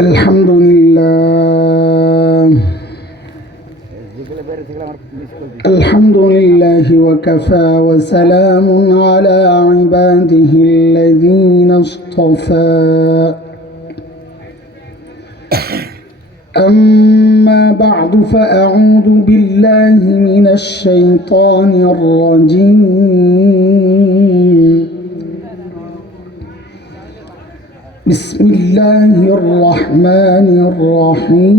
الحمد لله الحمد لله وكفى وسلام على عباده الذين اصطفى أما بعد فأعوذ بالله من الشيطان الرجيم بسم الله الرحمن الرحيم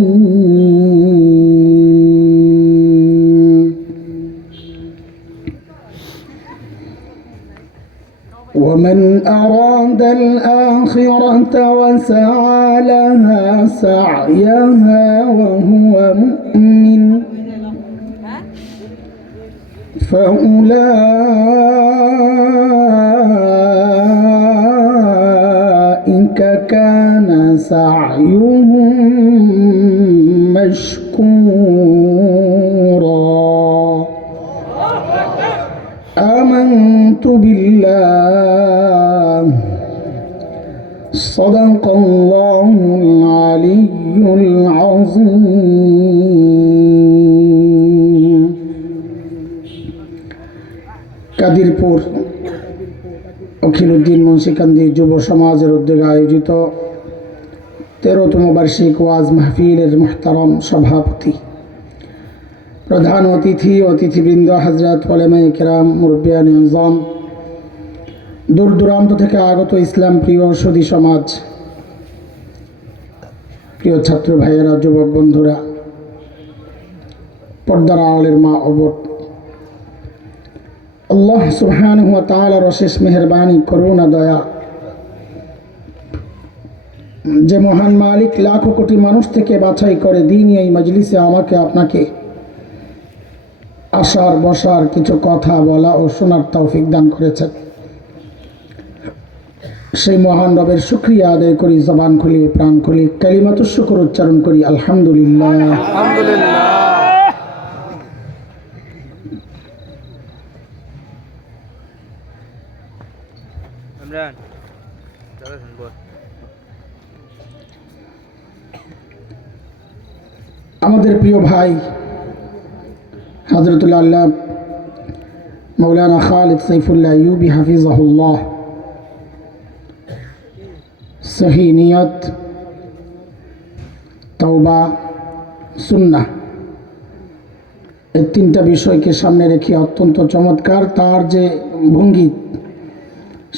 ومن أراد الآخرة وسعى لها سعيها وهو مؤمن فأولئك كان سعيهم مشكورا آمنت بالله صدق الله العلي العظيم কাদিরপুর অখিলউদ্দিন মুন্সিকান্দি যুব সমাজের উদ্যোগে আয়োজিত 13তম বার্ষিক ওয়াজ মাহফিলের মুহতারাম সভাপতি, প্রধান অতিথি অতিথিবৃন্দ, হযরত উলামায়ে কেরাম, মুরব্বিয়ান আযম, দূর দূরান্ত থেকে আগত ইসলাম প্রিয় সুধী সমাজ, প্রিয় ছাত্র ভাইয়েরা, যুবক বন্ধুরা, পর্দার আড়ালের মা ও বোন, আল্লাহ সুবহানাহু ওয়া তাআলার অশেষ মেহেরবানি, করুণা, দয়া, যে মহান মালিক লাখো কোটি মানুষ থেকে বাছাই করে দিন এই মজলিসে আমাকে আপনাকে আসার বসার কিছু কথা বলা ও শোনার তৌফিক দান করেছেন, সেই মহান রবের শুকরিয়া আদায় করি। জবান খুলি, প্রাণ খুলি, কালিমাতুশ শুকর উচ্চারণ করি, আলহামদুলিল্লাহ। আমাদের প্রিয় ভাই হযরতুল আল্লাহ মাওলানা খালিদ সাইফুল্লাহ আইয়ুবী হাফিজাহুল্লাহ সহি নিয়ত, তওবা, সুন্নাহ এই তিনটা বিষয়কে সামনে রেখে অত্যন্ত চমৎকার তার যে ভঙ্গি,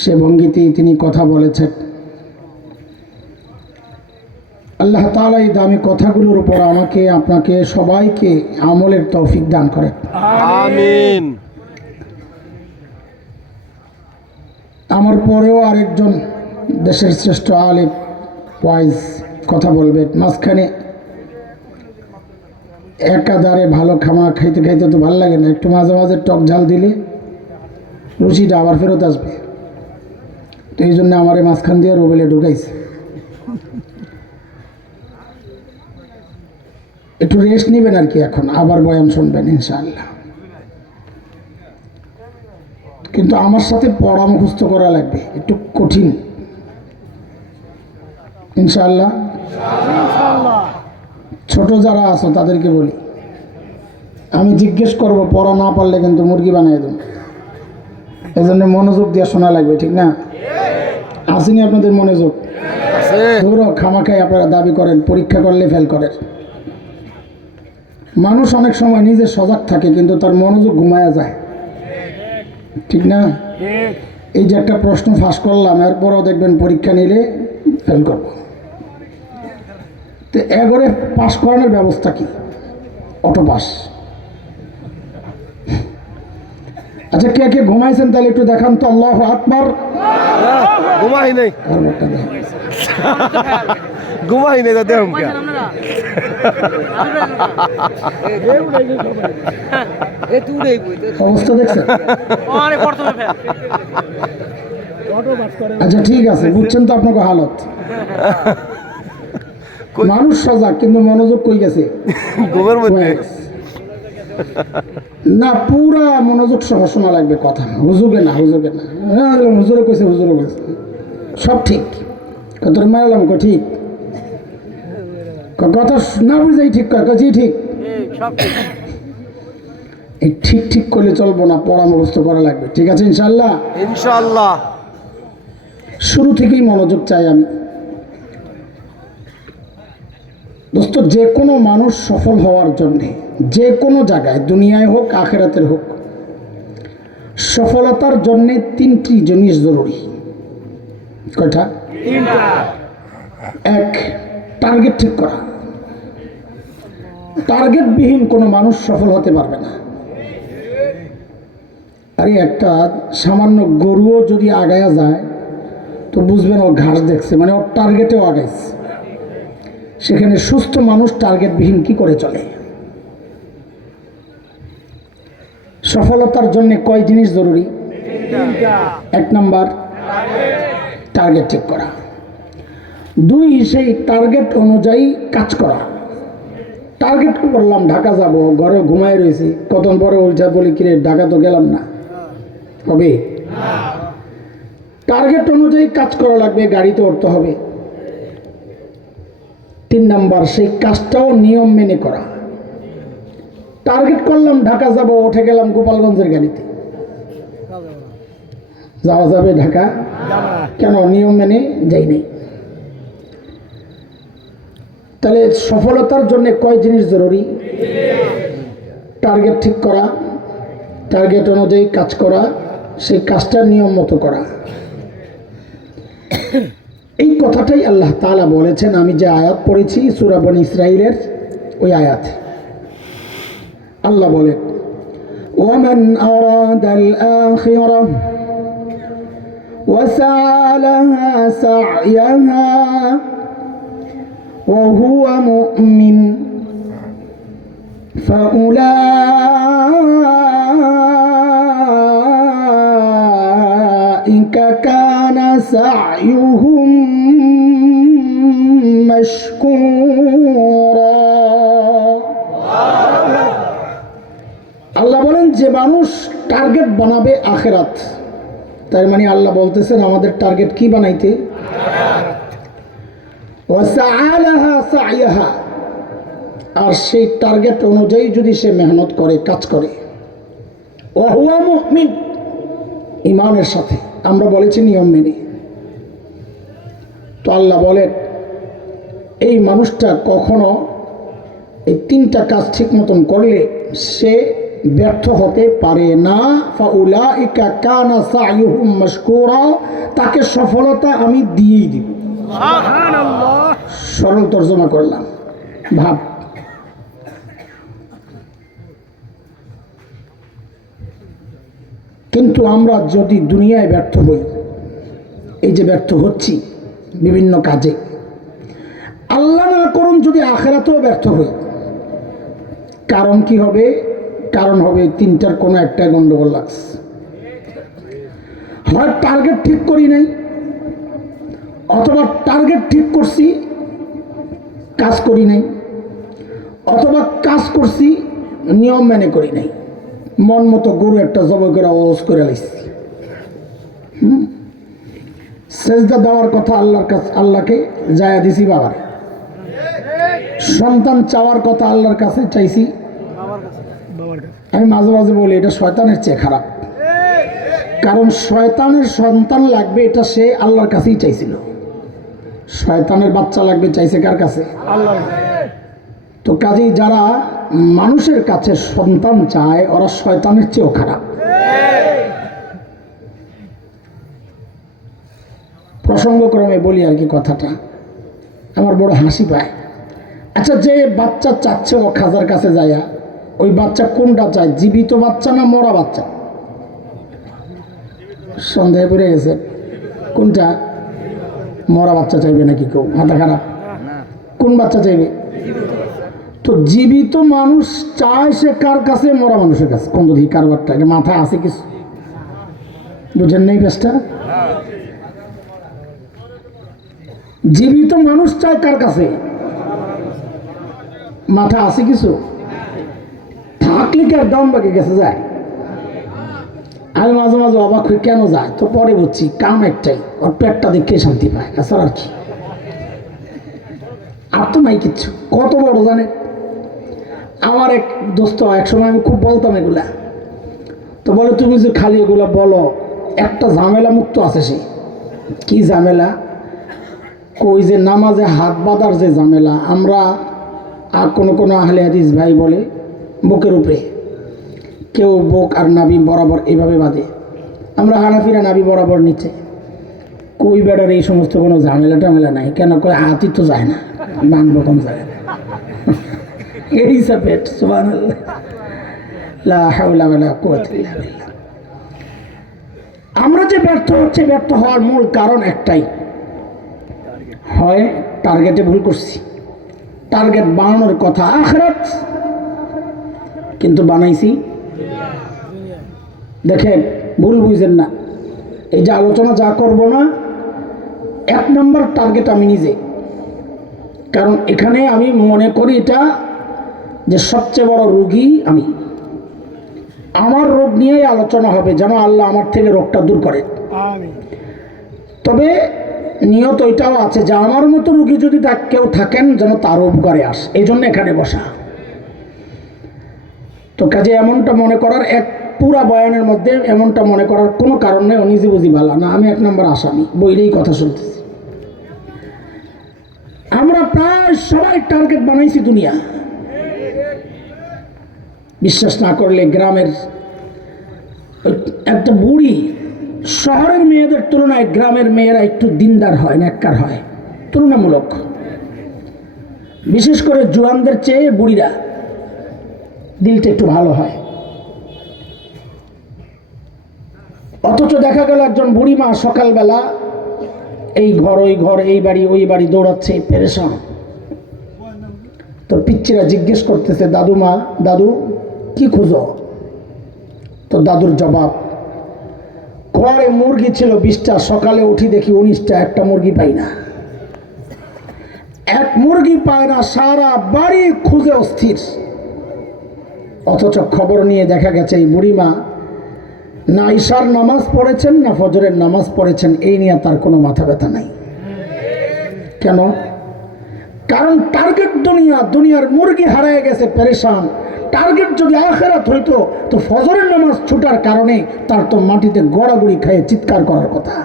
সে ভঙ্গিতেই তিনি কথা বলেছেন। আল্লাহ তাআলা এই দামি কথাগুলোর উপর আমাকে, আপনাকে, সবাইকে আমলের তৌফিক দান করেন, আমিন। আমার পরেও আরেকজন দেশের শ্রেষ্ঠ আলেম ওয়াইজ কথা বলবেন, মাঝখানে একাধারে ভালো খামা খাইতে খাইতে তো ভালো লাগে না, একটু মাঝে মাঝে টক ঝাল দিলে রুচিটা আবার ফেরত আসবে। তো এই জন্য আমার মাঝখান দিয়ে রুবেলে ঢুকাইছে। একটু রেস্ট নেবেন আর কি, এখন আবার বয়ান শুনবেন ইনশাআল্লাহ। কিন্তু আমার সাথে পড়া মুখস্থ করা লাগবে, একটু কঠিন ইনশাআল্লাহ। ছোট যারা আছো তাদেরকে বলি, আমি জিজ্ঞেস করব, পড়া না পারলে কিন্তু মুরগি বানিয়ে দেব। এই জন্য মনোযোগ দিয়ে শোনা লাগবে, ঠিক না? আসেনি আপনাদের মনোযোগ? ধরো খামাখাই আপনারা দাবি করেন পরীক্ষা করলে ফেল করেন। মানুষ অনেক সময় নিজে সজাগ থাকে কিন্তু তার মনোযোগ ঘুমায়া যায়, ঠিক না? এই যে একটা প্রশ্ন ফাঁস করলাম, এরপরও দেখবেন পরীক্ষা নিলে ফেল করব। তো এগরে পাস করানোর ব্যবস্থা কি? Auto pass. আচ্ছা, কে কে ঘুমাইছেন তাহলে একটু দেখান তো। আল্লাহু আকবার। ঘুমাই নাই, ঘুমাই নাই, দেখুন অবস্থা দেখছেন? আচ্ছা ঠিক আছে, বুঝছেন তো আপনাকে হালত। মানুষ সজাগ কিন্তু মনোযোগ কই গেছে? ঘুমের মধ্যে না, পুরা মনোযোগ সহ শোনা লাগবে কথা। হুজুগে না, হুজুগে না, হুজুরে কইছে, হুজুরে কইছে। সব ঠিক তোর মারলাম কো ঠিক কথা না বুঝাই ঠিক কাছি ঠিক এই ঠিক ঠিক করলে চলবো না, পরামর্শ করা লাগবে। ঠিক আছে ইনশাল্লাহ? ইনশাআল্লাহ। শুরু থেকেই মনোযোগ চাই আমি। দোস্ত, যে কোনো মানুষ সফল হওয়ার জন্যে, যে কোনো জায়গায়, দুনিয়ায় হোক আখেরাতের হোক, সফলতার জন্যে তিনটি জিনিস জরুরি। কয়টা? এক, টার্গেট ঠিক করা। টার্গেটবিহীন কোনো মানুষ সফল হতে পারবে না। আরে একটা সামান্য গরুও যদি আগায়া যায় তো বুঝবেন ও ঘাস দেখছে, মানে ওর টার্গেটেও আগাইছে। সেখানে সুস্থ মানুষ টার্গেটবিহীন কি করে চলে? সফলতার জন্য কয় জিনিস জরুরি? এক নাম্বার, টার্গেট ঠিক করা। দুই, সেই টার্গেট অনুযায়ী কাজ করা। টার্গেট করলাম ঢাকা যাব, ঘরে ঘুমায় রয়েছি, কতক্ষণ পরে ওইটা বলি কিরে ঢাকা তো গেলাম না, হবে? টার্গেট অনুযায়ী কাজ করা লাগবে, গাড়িতে উঠতে হবে। তিন নাম্বার, সেই কাজটাও নিয়ম মেনে করা। টার্গেট করলাম ঢাকা যাব, উঠে গেলাম গোপালগঞ্জের গাড়িতে, যাওয়া যাবে ঢাকা? কেন? নিয়ম মেনে যাই নাই। তাহলে সফলতার জন্য কয় জিনিস জরুরি? টার্গেট ঠিক করা, টার্গেট অনুযায়ী কাজ করা, সেই কাজটা নিয়ম মতো করা। এই কথাটাই আল্লাহ তাআলা বলেছেন। আমি যে আয়াত পড়েছি সূরা বনী ইসরাঈলের ওই আয়াত, আল্লাহ বলেন, ওয়ামান আরাদাল আখিরাহ ওয়াসা'a লাহা সা'য়াহা ওয়া হুয়া মুমিন ফাউলাইকা কানা সা'য়ুহুম মাশকুরা। আল্লাহ বলেন যে মানুষ টার্গেট বানাবে আখিরাত, তার মানে আল্লাহ বলতেছেন আমাদের টার্গেট কি বানাইতে? ওয়াসা'a লাহা সা'য়াহা, আর সেই টার্গেট অনুযায়ী যদি সে মেহনত করে, কাজ করে, ওয়া হুয়া মুমিন, ঈমানের সাথে, আমরা বলেছি নিয়ম মেনে। তো আল্লাহ বলেন এই মানুষটা কখনো এই তিনটা কাজ ঠিক মতন করলে সে ব্যর্থ হতে পারে না। ফাউলাইকা কানা সা'য়ুহুম মাশকুরা, তাকে সফলতা আমি দিয়েই দিব। সুবহানাল্লাহ। সরল তর্জমা করলাম, ভাব। কিন্তু আমরা যদি দুনিয়ায় ব্যর্থ হই, এই যে ব্যর্থ হচ্ছি বিভিন্ন কাজে, আল্লাহ না করুন যদি আখিরাতেও ব্যর্থ হই, কারণ কি হবে? কারণ হবে তিনটার কোনো একটা গন্ডগোল লাগছে। হয় টার্গেট ঠিক করি নাই, অথবা টার্গেট ঠিক করছি কাজ করি নাই, অথবা কাজ করছি নিয়ম মেনে করি নাই। মন মতো গরু একটা জবাই করে ওয়াজ করে লাইছি। সেজদা দেওয়ার কথা আল্লাহর কাছে, আল্লাহকে জায়া দিছি বাবার। সন্তান চাওয়ার কথা আল্লাহর কাছে চাইছি। আমি মাঝে মাঝে বলি এটা শয়তানের চেয়ে খারাপ, কারণ শয়তানের সন্তান লাগবে এটা সে আল্লাহর কাছেই চাইছিল। শয়তানের বাচ্চা লাগবে চাইছে কার কাছে? আল্লাহর। তো কাজেই যারা মানুষের কাছে সন্তান চায় ওরা শয়তানের চেয়েও খারাপ। প্রসঙ্গক্রমে বলি আর কি কথাটা, আমার বড় হাসি পায়। আচ্ছা, যে বাচ্চা চাচ্ছে ও খাজার কাছে যায়া, ওই বাচ্চা কোনটা চায়? জীবিত বাচ্চা না মরা বাচ্চা? সন্দেহ পড়ে গেছে কোনটা? মরা বাচ্চা চাইবে নাকি কেউ? মাথা খারাপ? কোন বাচ্চা চাইবে? তো জীবিত মানুষ চায় সে কার কাছে? মরা মানুষের কাছে। কোন দিকে কারবারটা? এটা মাথায় আছে কিছু? বুঝেন নেই বেশটা? জীবিত মানুষ চায় কার কাছে? মাথা আছে কিছু? থাকলে কি আর দম বাকি গেছে যায়? আমি মাঝে মাঝে অবাক হয়ে কেন যায়, তো পরে বুঝছি কাম একটাই, ওর পেটটা দেখে শান্তি পায়, আসলে আর কি, আর তো নাই কিচ্ছু। কত বড় জানে আমার এক দোস্ত, একসময় আমি খুব বলতাম এগুলা, তো বলে তুমি যে খালি এগুলা বলো, একটা ঝামেলা মুক্ত আছে। সে কি ঝামেলা? কই যে নামাজে হাত বাঁধার যে ঝামেলা, আমরা আর কোনো আহলে হাদিস ভাই বলে বুকের উপরে, কেউ বুক আর নাভি বরাবর এইভাবে বাঁধে, আমরা হানাফিরা নাভি বরাবর নিচে। কই বেড়ার এই সমস্ত কোনো ঝামেলা টামেলা নাই, কেন কয় হাতই তো যায় না, বাঁধবো কোন জায়গায়, এই হিসাবে সুবহানাল্লাহ লা হাওলা ওয়ালা কুওয়াতা ইল্লা বিল্লাহ। আমরা যে ব্যর্থ হচ্ছে, ব্যর্থ হওয়ার মূল কারণ একটাই, হয় টার্গেটে ভুল করছি, টার্গেট বানানোর কথা আখিরাত, কিন্তু বানাইছি। দেখেন ভুল বুঝেন না, এই যে আলোচনা যা করব না, 1 নম্বর টার্গেট আমি নিজে, কারণ এখানে আমি মনে করি এটা যে সবচেয়ে বড় রোগী আমি, আমার রোগ নিয়েই আলোচনা হবে, যেন আল্লাহ আমার থেকে রোগটা দূর করে। তবে নিয়ত এটাও আছে যে আমার মতো রোগী যদি কেউ থাকেন যেন তার উপকারে আসে, এই জন্য এখানে বসা। তো কাজে এমনটা মনে করার, এক পুরা বয়ানের মধ্যে এমনটা মনে করার কোনো কারণ নেই, নিজে বুঝি ভালো না, আমি 1 নম্বর আসামি, বইলেই কথা শুনতেছি। আমরা প্রায় সবাই টার্গেট বানাইছি দুনিয়া। বিশ্বাস না করলে গ্রামের একটা বুড়ি, শহরের মেয়েদের তুলনায় গ্রামের মেয়েরা একটু দিনদার হয়, নেককার হয় তুলনামূলক, বিশেষ করে জোয়ানদের চেয়ে বুড়িরা দিলটা একটু ভালো হয়। অথচ দেখা গেল একজন বুড়ি মা সকালবেলা এই ঘর ওই ঘর, এই বাড়ি ওই বাড়ি দৌড়াচ্ছে, পেরেশান। তো পিচ্চিরা জিজ্ঞেস করতেছে, দাদুমা, দাদু কি খুঁজো? তো দাদুর জবাব, ঘরে মুরগি ছিল 20টা, সকালে উঠি দেখি 19টা, একটা মুরগি পাই না। এক মুরগি পায় না, সারা বাড়ি খুঁজে অস্থির। অথচ খবর নিয়ে দেখা গেছে এই বুড়িমা না ঈশার নামাজ পড়েছেন না ফজরের নামাজ পড়েছেন, এই নিয়ে তার কোনো মাথা ব্যথা নাই। কেন? কারণ টার্গেট দুনিয়া, দুনিয়ার মুরগি হারায় গেছে, পেরেশান। টার্গেট যদি আখিরাত হইতো তো ফজরের নামাজ ছুটার কারণে তার তো মাটিতে গড়াগড়ি খাইয়ে চিৎকার করার কথা।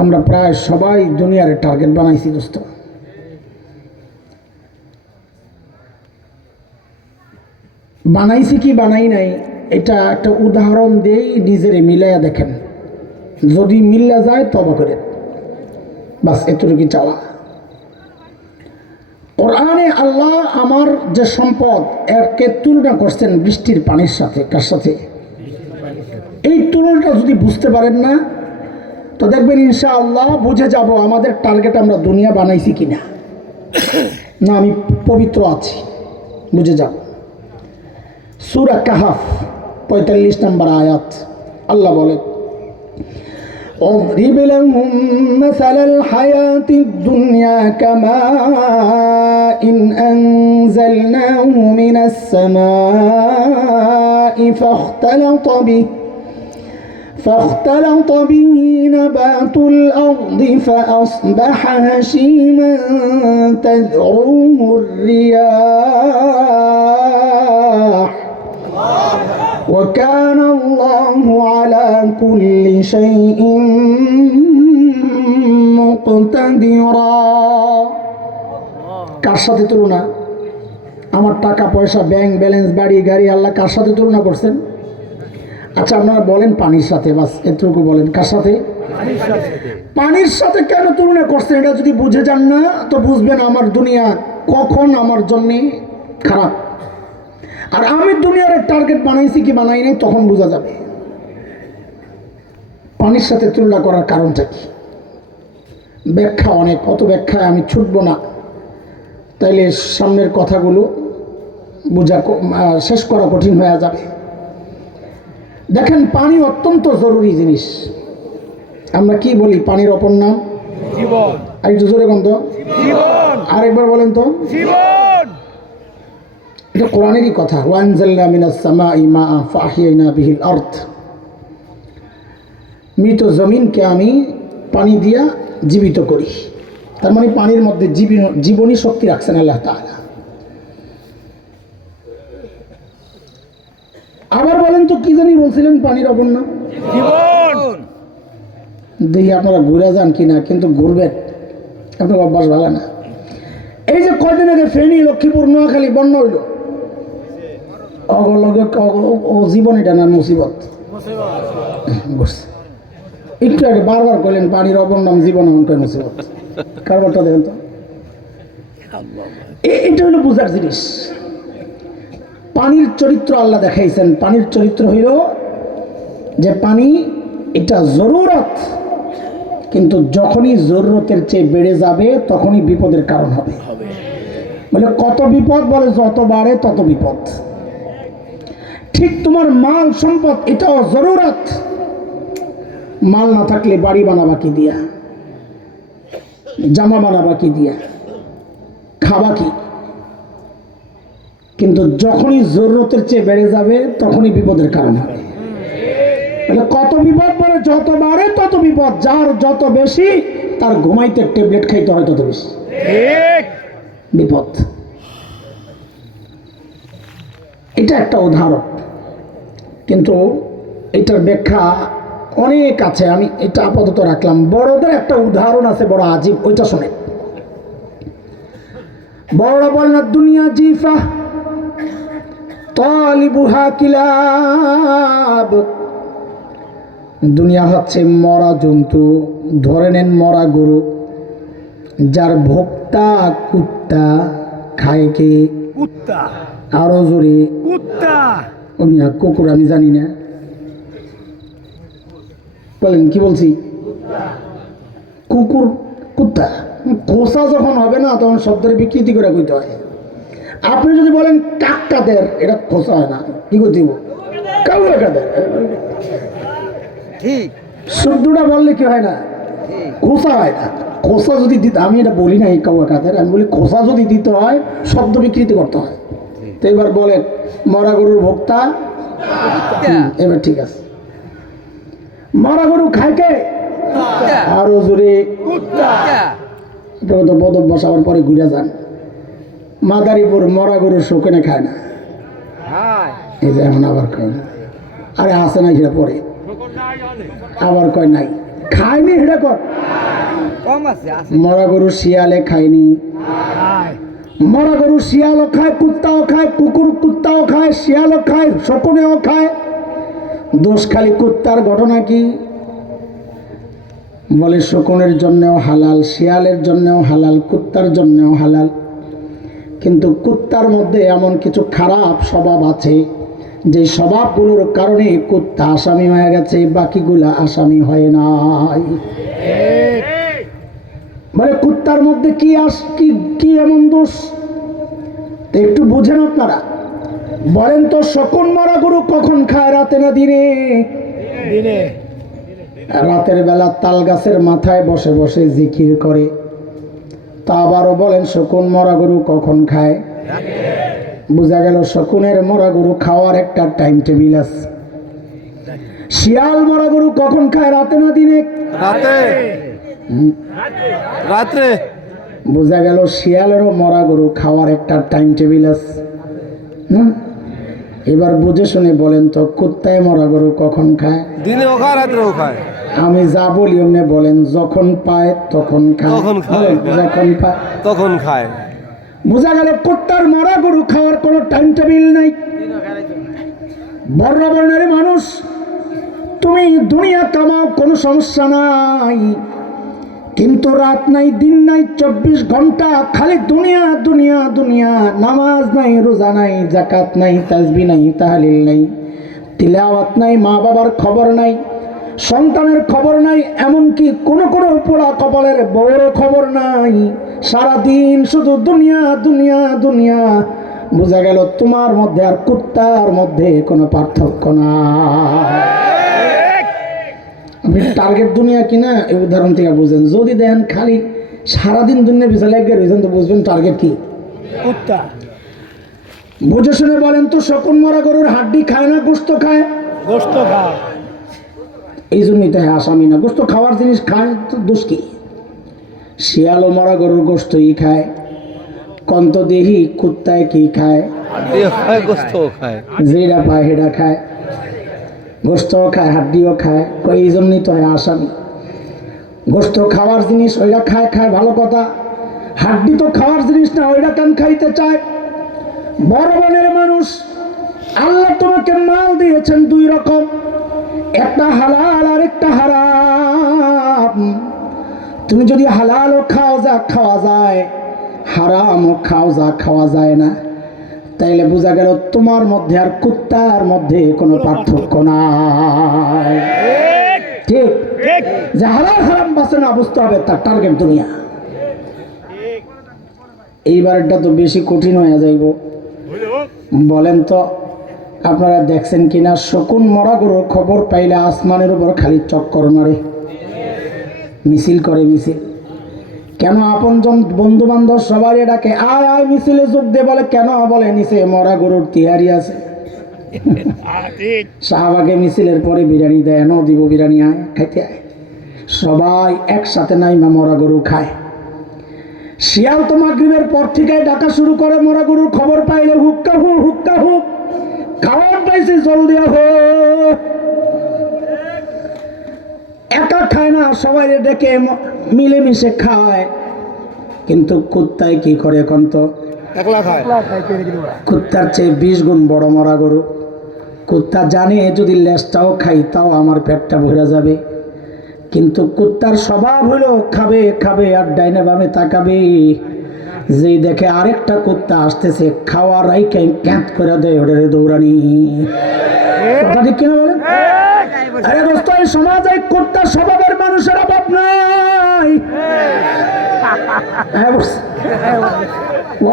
আমরা প্রায় সবাই দুনিয়ার টার্গেট বানাইছি দোস্ত। বানাইছি কি বানাই নাই, এটা একটা উদাহরণ দেই, নিজেরে মিলাইয়া দেখেন, যদি মিল্লা যায় তবা করেন, বাস এতটুকু চাওয়া। কোরআনে আল্লাহ আমার যে সম্পদ এরকে তুলনা করছেন বৃষ্টির পানির সাথে। কার সাথে? এই তুলনাটা যদি বুঝতে পারেন না তো দেখবেন ইনশাআল্লাহ বুঝে যাব আমাদের টার্গেট আমরা দুনিয়া বানাইছি কিনা, না আমি পবিত্র আছি, বুঝে যাব। সূরা কাহাফ 45 নম্বর আয়াত, আল্লাহ বলেন, اضرب لهم مثل الحياة الدنيا كماء أنزلناه من السماء فاختلط به نبات الأرض فأصبح هشيما تذروه الرياح وكان الله على كل شيء مقتدرا। কার সাথে তুলনা? আমার টাকা পয়সা, ব্যাংক ব্যালেন্স, বাড়ি গাড়ি, আল্লাহ কার সাথে তুলনা করছেন? আচ্ছা আপনারা বলেন পানির সাথে, বাস এতটুকু বলেন। কার সাথে? পানির সাথে কেন তুলনা করছেন? এটা যদি বুঝে যান না তো বুঝবেন আমার দুনিয়া কখন আমার জন্যে খারাপ, আর আমি দুনিয়ার টার্গেট বানাইছি কি বানাই নাই তখন বোঝা যাবে। পানির সাথে তুলনা করার কারণটা কি? ব্যাখ্যা অনেক, কত ব্যাখ্যায় আমি ছুটব না, তাইলে সামনের কথাগুলো বোঝা শেষ করা কঠিন হয়ে যাবে। দেখেন পানি অত্যন্ত জরুরি জিনিস। আমরা কি বলি পানির অপর নাম? জীবন। আর একটু জোরে বলেন তো, জীবন। আরেকবার বলেন তো, জীবন। এটা কোরআনেরই কথা, ওয়ানজালনা মিনাস সামাই মাআ ফাহিয়ানা বিহিল আরদ, মৃত জমিনকে আমি পানি দিয়া জীবিত করি। তার মানে পানির মধ্যে জীবনী শক্তি রাখছেন আল্লাহ তাআলা। আবার বলেন তো কি জানি বলছিলেন পানির অপর নাম? জীবন। দেখি আপনারা ঘুরে যান কিনা, কিন্তু ঘুরবেন, আপনার অভ্যাস ভালো না। এই যে কয়দিন আগে ফেনী, লক্ষ্মীপুর, নোয়াখালী বন্যা হইল, অগলগে ও জীবন এটা না মুসিবত ঘুরছে। একটু আগে বারবার কইলেন পানির অপর নাম জীবন, এমনটাই মুসিবত। কারবারটা দেখেন তো, এটা হলো বুঝার জিনিস। পানির চরিত্র আল্লাহ দেখাইছেন। পানির চরিত্র হইল যে পানি এটা জরুরত, কিন্তু যখনই জরুরতের চেয়ে বেড়ে যাবে তখনই বিপদের কারণ হবে। বলে কত বিপদ? বলে যত বাড়ে তত বিপদ। ঠিক তোমার মাল সম্পদ এটাও জরুরত। মাল না থাকলে বাড়ি বানাবা কি দিয়া, জামা বানাবা কি দিয়া, খাবা কি? কিন্তু যখনই জরুরতের চেয়ে বেড়ে যাবে তখনই বিপদের কারণ হবে। কত বিপদ? বলে যত বাড়ে তত বিপদ। যার যত বেশি তার ঘুমাইতে ট্যাবলেট খাইতে হয় তত বেশি বিপদ। এটা একটা উদাহরণ, কিন্তু এটার ব্যাখ্যা অনেক আছে। আমি এটা আপাতত রাখলাম। বড়দের একটা উদাহরণ আছে বড় আজীব, ওইটা শোনে। বড়রা বলেন দুনিয়া জিফা তালিবুহা কিলাব, দুনিয়া হচ্ছে মরা জন্তু, ধরে নেন মরা গরু, যার ভোক্তা কুত্তা। খায় কে? কুত্তা। আরো জোরে কুত্তা। কুকুর আমি জানি না, বলেন কি বলছি? কুকুর কুত্তা। খোসা যখন হবে না তখন শব্দের বিকৃতি করে কইতে হয়। আপনি যদি বলেন কাককাদের, এটা খোসা হয় না, কি করতে কাউকাদের, ঠিক শব্দটা বললে কি হয় না? খোসা হয় না। খোসা যদি দিতে, আমি এটা বলি না এই কাউকাদের, আমি বলি খোসা যদি দিতে হয় শব্দ বিকৃতি করতে হয়। তো এবার বলেন মরা গরুর ভোক্তা। এবার ঠিক আছে, মরা গরু খায় কে? আরো জোরে বদব বসাবার পরে ঘুরে যান। মাদারীপুর মরা গরুর শোকেনে খায় না, এই যে এখন আবার কয় না। আরে আসে না সেটা পরে আবার কয় নাই, খায়নি সেটা কর। মরা গরু শিয়ালে খায়নি, মরা গরু শিয়ালও খায়, কুত্তাও খায়, কুকুর কুত্তাও খায়, শিয়ালও খায়, শকুনেও খায়। দোষ খালি কুত্তার। ঘটনা কি? বলে শকুনের জন্যও হালাল, শিয়ালের জন্যও হালাল, কুত্তার জন্যও হালাল। কিন্তু কুত্তার মধ্যে এমন কিছু খারাপ স্বভাব আছে যে স্বভাবগুলোর কারণে কুত্তা আসামি হয়ে গেছে, বাকিগুলা আসামি হয় নাই। মানে কুত্তার মধ্যে কি এমন দোষ একটু বুঝেন আপনারা। বলেন তো শকুন মরা গরু কখন খায়? রাতে না দিনে? দিনে। রাতের বেলা তাল গাছের মাথায় বসে বসে জিকির করে। তা আবারও বলেন শকুন মরা গরু কখন খায়? বোঝা গেল শকুনের মরা গরু খাওয়ার একটা টাইম টেবিল আছে। শিয়াল মরা গরু কখন খায়? রাতে না দিনে? রাতে। রাত্রে। বোঝা গেল শিয়ালেরও মরা গরু খাওয়ার একটা টাইম টেবিল আছে। এবার বুঝে শুনে বলেন তো কুত্তায় মরা গরু কখন খায়? দিনেও খায়, রাত্রেও খায়। আমি যা বলি অমনি বলেন, যখন পায় তখন খায়, তখন খায়। যখন পায় তখন খায়। বোঝা গেল কুত্তার মরা গরু খাওয়ার কোনো টাইম টেবিল নাই। বড় বর্ণের মানুষ, তুমি দুনিয়া কামাও, কোনো সমস্যা নাই, কিন্তু রাত নাই, দিন নাই, 24 ঘন্টা খালি দুনিয়া দুনিয়া দুনিয়া। নামাজ নাই, রোজা নাই, জাকাত নাই, তাসবিহ নাই, তাহলিল নাই, তিলাওয়াত নাই, মা বাবার খবর নাই, সন্তানের খবর নাই, এমনকি কোনো পোড়া কপালের বউর খবর নাই। সারাদিন শুধু দুনিয়া দুনিয়া দুনিয়া। বোঝা গেল তোমার মধ্যে আর কুত্তার মধ্যে কোনো পার্থক্য নাই। আপনি টার্গেট দুনিয়া কিনা এই উদাহরণ থেকে বুঝেন। যদি দেন খালি সারাদিন দুনিয়া বিশাল এক রয়েছেন তো বুঝবেন টার্গেট কি? কুত্তা। বুঝে শুনে বলেন তো, শকুন মরা গরুর হাড্ডি খায় না গোস্ত খায়? গোস্ত খায়। এই জন্যই তো হ্যাঁ আসামি না, গোস্ত খাওয়ার জিনিস খায় তো দোষ কি? শিয়ালও মরা গরুর গোস্তই খায়। কন্ত দেহি কুত্তায় কি খায়? হাড্ডিও খায়, গোস্তও খায়। যেটা পায় সেটা খায়, গোস্তও খায় হাড্ডিও খায়। এই জন্যই তো হ্যাঁ আসামি। গোস্ত খাওয়ার জিনিস ওইটা খায়, খায় ভালো কথা। হাড্ডি তো খাওয়ার জিনিস না, ওইটা কেন খাইতে চায়? বড় মনের মানুষ, আল্লাহ তোমাকে মাল দিয়েছেন দুই রকম, একটা হালাল আর একটা হারাম। তুমি যদি হালালও খাও যা খাওয়া যায়, হারামও খাও যা খাওয়া যায় না, তাইলে বোঝা গেল তোমার মধ্যে আর কুত্তার মধ্যে কোনো পার্থক্য নাই। ঠিক, যে হালাল হারাম বাঁচে না, বুঝতে হবে তার টার্গেট দুনিয়া। এইবারটা তো বেশি কঠিন হয়ে যাইব। বলেন তো আপনারা দেখছেন কিনা, শকুন মরা গরুর খবর পাইলে আসমানের উপর খালি চক্কর মারে, মিছিল করে। মিছিল কেন? আপনজন বন্ধু বান্ধব সবাই ডাকে, আয় আয় মিছিলে যোগ দে। বলে কেন? বলে নিচে মরা গরুর তিহারি আছে। শাহবাগে মিছিলের পরে বিরিয়ানি দেয়, ন দিব বিরিয়ানি, আয় খাইতে আয়। সবাই একসাথে নাইমা মরা গরু খায়। শিয়াল তো মাগরিবের পর থেকে ডাকা শুরু করে, মরা গরুর খবর পাইলে হুক্কা হু হুক্কা হু, খাওয়ার পাইছে জলদি হো। একা খায় না, সবাই ডেকে মিলেমিশে খায়। কিন্তু কুত্তায় কি করে এখন? তো একলা খায়। কুত্তার চেয়ে 20 গুণ বড় মরা গরু। কুত্তা জানে যদি লেজটাও খাই তাও আমার পেটটা ভরে যাবে, কিন্তু কুত্তার স্বভাব হলো খাবে খাবে আর ডাইনে বামে তাকাবে। যেই দেখে আরেকটা কুত্তা আসতেছে, খাওয়ার রাইকে ক্যাঁত করে দেয়, ওটারে দৌড়ানি। কথা ঠিক কিনা বলেন? আরে দোস্ত, এই সমাজে কুত্তার স্বভাবের মানুষের অভাব নাই।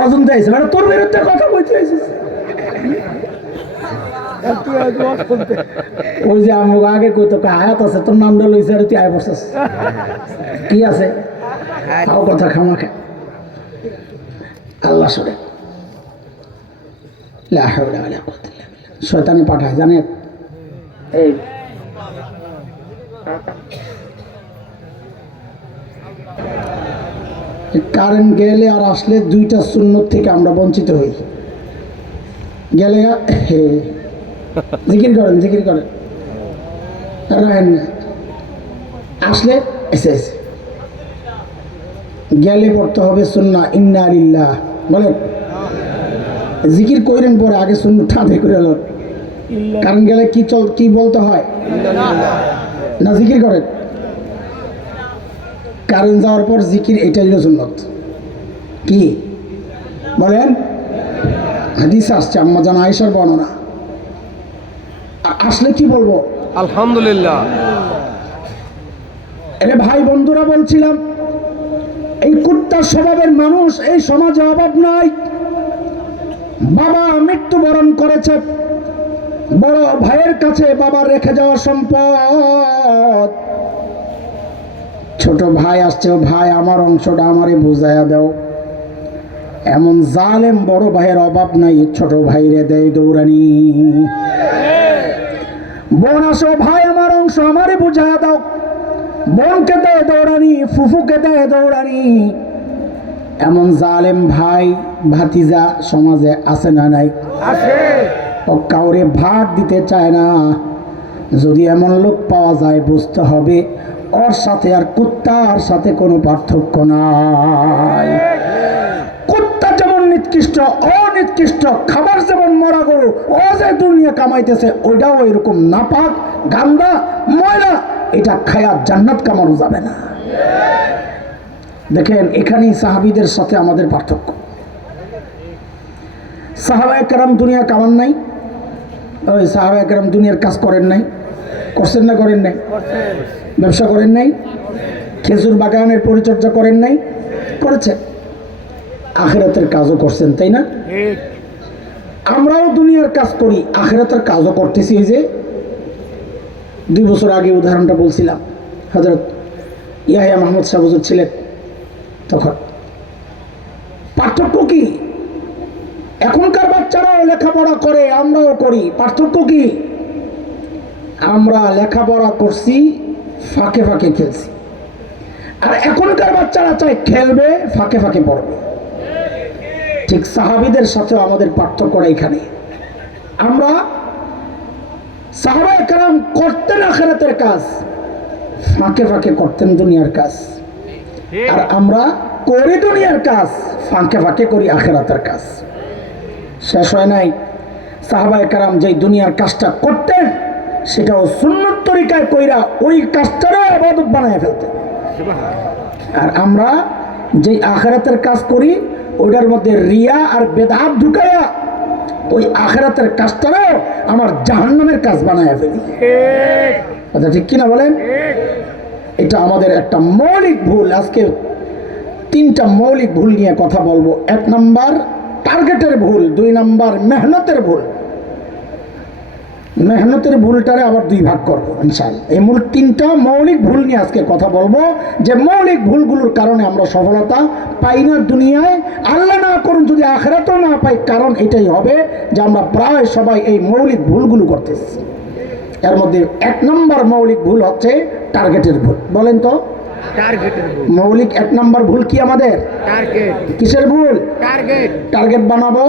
ওজন দিয়েছে মানে তোর বিরুদ্ধে কথা বলতে চাইছিস। ওই যে আমাকে আগে কই তোকে আয়াত আছে, তোর নামটা লইছে আর তুই আয় বসছিস, কি আছে? খাও কথা খামাখা। আল্লাহ সরে শয়তানি পাঠায় জানে। এই কারেন্ট গেলে আর আসলে দুইটা সুন্নত থেকে আমরা বঞ্চিত হই। গেলে জিকির করেন, জিকির করেন, রাখেন না। আসলে এসে এসে গেলে পড়তে হবে সুন্নাহ, ইন্না লিল্লাহ বলেন। জিকির করেন পরে, আগে সুন্নাহটা আদায় করে এলো। কারণ গেলে কি বলতে হয় না? জিকির করেন। কারেন্ট যাওয়ার পর জিকির, এটাই হলো সুন্নত। কি বলেন? হাদিস আসছে, আম্মা জান আয়েশার বর্ণনা। আসলে কি বলবো? আলহামদুলিল্লাহ। আরে ভাই বন্ধুরা, বলছিলাম এই কুত্তার স্বভাবের মানুষ এই সমাজে অভাব নাই। বাবা মৃত্যুবরণ করেছে, বড় ভাইয়ের কাছে বাবার রেখে যাওয়া সম্পদ। ছোট ভাই আসছে, ভাই আমার অংশটা আমারে বুঝাইয়া দাও। এমন জালেম বড় ভাইয়ের অভাব নাই, ছোট ভাইরে দেয় দৌড়ানি। বোন আসো, ভাই আমার অংশ আমারে বুঝাইয়া দাও। বোনকে দেয় দৌড়ানি, ফুফুকে দেয় দৌড়ানি। এমন জালেম ভাই ভাতিজা সমাজে আছে না নাই? ও কাউরে ভাত দিতে চায় না। যদি এমন লোক পাওয়া যায়, বুঝতে হবে ওর সাথে আর কুত্তার সাথে কোনো পার্থক্য নাই। কুত্তা যেমন নিকৃষ্ট, অনিকৃষ্ট, খাবার যেমন মরা গরু, ও যে দুনিয়া কামাইতেছে ওইটাও এরকম নাপাক, গান্দা, ময়লা। এটা খায়া জান্নাত কামানো যাবে না। দেখেন, এখানেই সাহাবীদের সাথে আমাদের পার্থক্য। সাহাবায়ে কেরাম দুনিয়া কামান নাই, ওই সাহাবায়ে কেরাম দুনিয়ার কাজ করেন নাই। করছেন না করেন নাই? ব্যবসা করেন নাই? খেজুর বাগানের পরিচর্যা করেন নাই? করেছেন। আখিরাতের কাজও করছেন, তাই না? আমরাও দুনিয়ার কাজ করি, আখিরাতের কাজও করতেছি। এই যে 2 বছর আগে উদাহরণটা বলছিলাম, হযরত ইয়াহইয়া মাহমুদ সাহেব হুজুর ছিলেন তখন। পার্থক্য কি? এখনকার বাচ্চারাও লেখাপড়া করে, আমরাও করি। পার্থক্য কি? আমরা লেখাপড়া করছি, ফাঁকে ফাঁকে খেলছি, আর এখনকার বাচ্চারা চায় খেলবে, ফাঁকে ফাঁকে পড়বে। ঠিক সাহাবীদের সাথেও আমাদের পার্থক্যটা এখানে। আমরা সাহাবায়ে কেরাম করতেন আখিরাতের কাজ, ফাঁকে ফাঁকে করতেন দুনিয়ার কাজ, আর আমরা করি দুনিয়ার কাজ, ফাঁকে ফাঁকে করি আখিরাতের কাজ। শেষ হয় নাই। সাহাবায়ে কেরাম যেই দুনিয়ার কাজটা করতেন সেটাও সুন্নত তরিকায় কইরা ওই কাজটারও ইবাদত বানায় ফেলতেন। আর আমরা যেই আখিরাতের কাজ করি ওইটার মধ্যে রিয়া আর বেদাত ঢুকাইয়া ওই আখিরাতের কাজটারও আমার জাহান্নামের কাজ বানায় ফেলি। আচ্ছা, ঠিক কিনা বলেন? এটা আমাদের একটা মৌলিক ভুল। আজকে 3টা মৌলিক ভুল নিয়ে কথা বলবো। 1 নাম্বার টার্গেটের ভুল, 2 নাম্বার মেহনতের ভুল। মেহনতের ভুলটারে আবার 2 ভাগ করবো ইনশাআল্লাহ। এই মূল 3টা মৌলিক ভুল নিয়ে আজকে কথা বলবো, যে মৌলিক ভুলগুলোর কারণে আমরা সফলতা পাই না দুনিয়ায়, আল্লাহ না করুন যদি আখিরাতেও না পাই। কারণ এটাই হবে যে আমরা প্রায় সবাই এই মৌলিক ভুলগুলো করতেছি। এর মধ্যে 1 নম্বর মৌলিক ভুল হচ্ছে টার্গেটের ভুল। বলেন তো, মৌলিক 1 নম্বর ভুল কি আমাদের? কিসের ভুল? টার্গেট বানাবো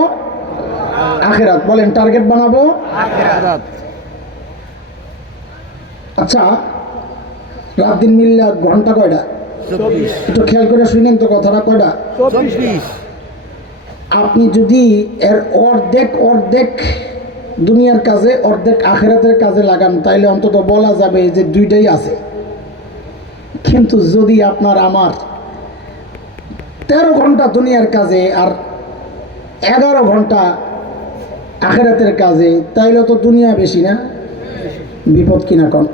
আখিরাত। বলেন, টার্গেট বানাবো আখিরাত। আচ্ছা, রাত দিন মিললে ঘন্টা কয়টা? 24। একটু খেয়াল করে শুনেন তো কথাটা, কয়টা? 24। আপনি যদি এর অর্ধেক দুনিয়ার কাজে, অর্ধেক আখিরাতের কাজে লাগান, তাইলে অন্তত বলা যাবে যে 2টাই আছে। কিন্তু যদি আপনার আমার 13 ঘন্টা দুনিয়ার কাজে আর 11 ঘন্টা আখিরাতের কাজে, তাইলে তো দুনিয়া বেশি না? বিপদ কিনা কম?